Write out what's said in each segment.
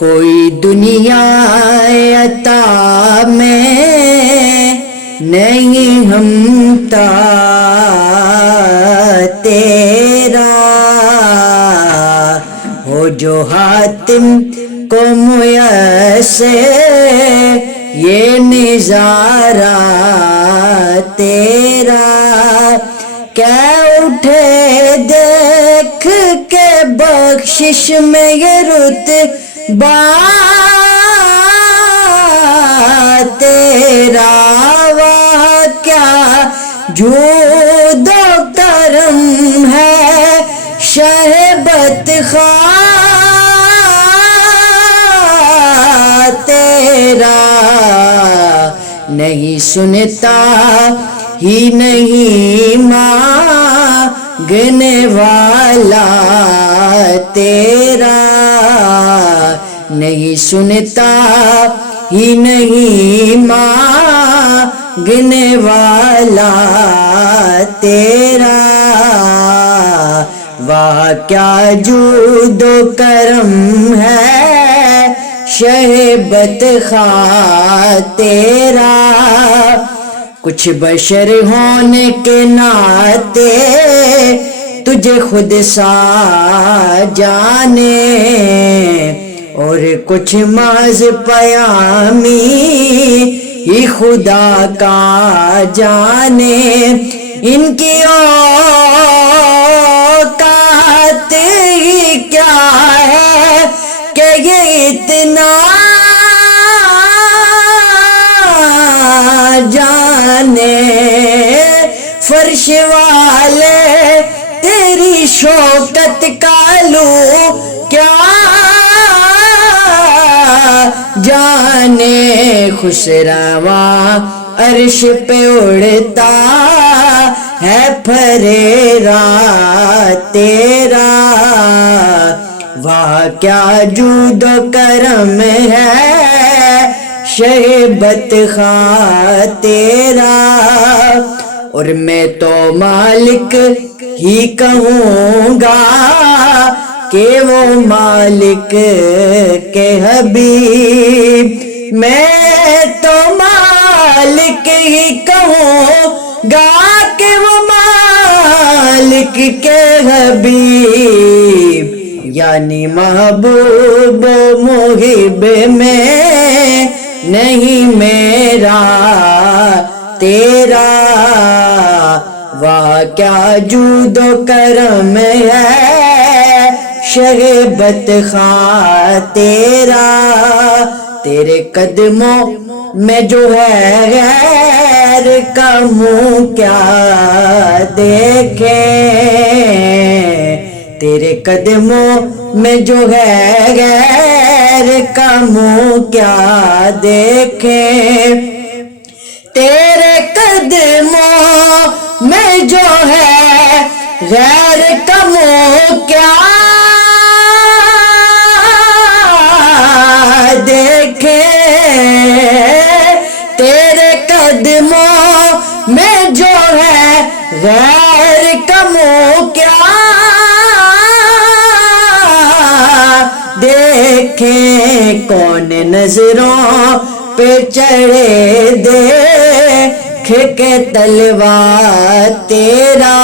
کوئی دنیا عطا میں نہیں ہمتا تیرا، ہو جو حاتم کو میسر یہ نظارہ تیرا، کیا اٹھے دیکھ کے بخشش میں یہ رتبہ تیرا، واہ کیا جود و کرم ہے شہبت خواہ تیرا، نہیں سنتا ہی نہیں مانگنے والا تیرا، نہیں سنتا ہی نہیں مانگنے والا تیرا، واہ کیا جود و کرم ہے شہبت خواہ تیرا، کچھ بشر ہونے کے ناطے تجھے خود سا جانے، اور کچھ محض پیامی ہی خدا کا جانے، ان کی اوقات ہی کیا ہے کہ یہ اتنا جانے، فرش والے تیری شوکت کا لو کیا جانے، خوش رواں عرش پہ اڑتا ہے پھریرا تیرا، واہ کیا جود و کرم ہے شہبت خواہ تیرا، اور میں تو مالک ہی کہوں گا کہ وہ مالک کے حبیب، میں تو مالک ہی کہوں گا کہ وہ مالک کے حبیب، یعنی محبوب و محب میں نہیں میرا تیرا، واہ کیا جود و کرم ہے شہبت خواہ تیرا، تیرے قدموں میں جو ہے غیر کا منہ کیا دیکھیں، تیرے قدموں میں جو ہے غیر کا منہ کیا دیکھیں، تیرے قدموں میں جو ہے غیر کا منہ کیا دیکھیں، تیرے قدموں میں جو ہے غیر کا منہ کیا دیکھیں، کون نظروں پہ چڑھے دیکھ کے تلوار تیرا،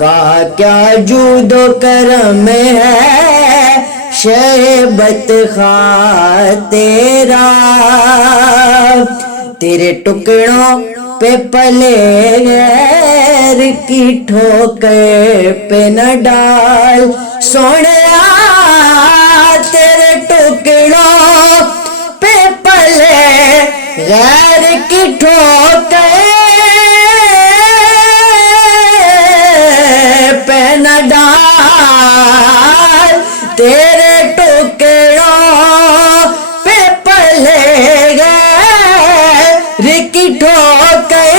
واہ کیا جود و کرم ہے شہبت خواہ تیرا، تیرے ٹکڑوں پہ پلے غیر کی ٹھوکر پہ نہ ڈال سونیا، تیرے ٹکڑوں پہ پلے غیر کی ٹھوکر پہ نہ ڈال، تیرے ٹکڑوں پہ پلے غیر کی ٹھوکر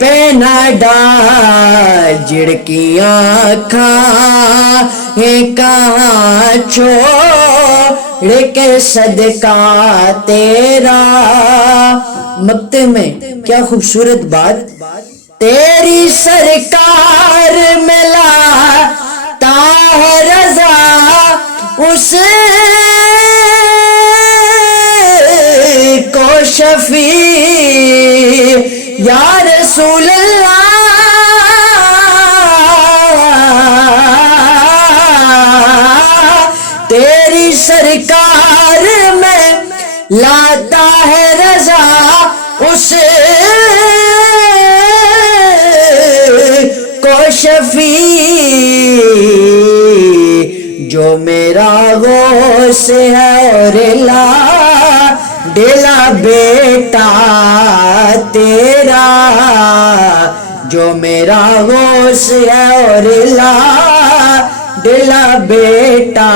پہ نہ ڈال، جھڑکیاں کھائیں کہاں چھوڑ کے صدقہ تیرا، مکتے میں کیا خوبصورت بات، تیری سرکار ملا تا ہے رضا اس کو شفیع یا رسول اللہ تیری سرکار میں لاتا ہے رضا اس کو شفیع جو میرا غوث ہے اور لاڈلا بیٹا تیرا جو میرا غوث ہے اور لاڈلا بیٹا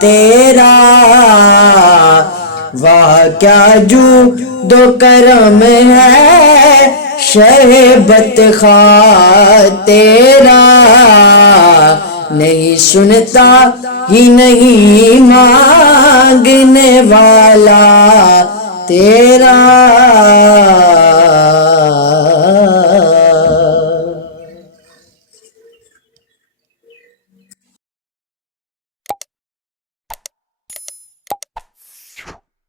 تیرا واہ کیا جود و کرم ہے شہبت خواہ تیرا نہیں سنتا ہی نہیں مانگنے والا تیرا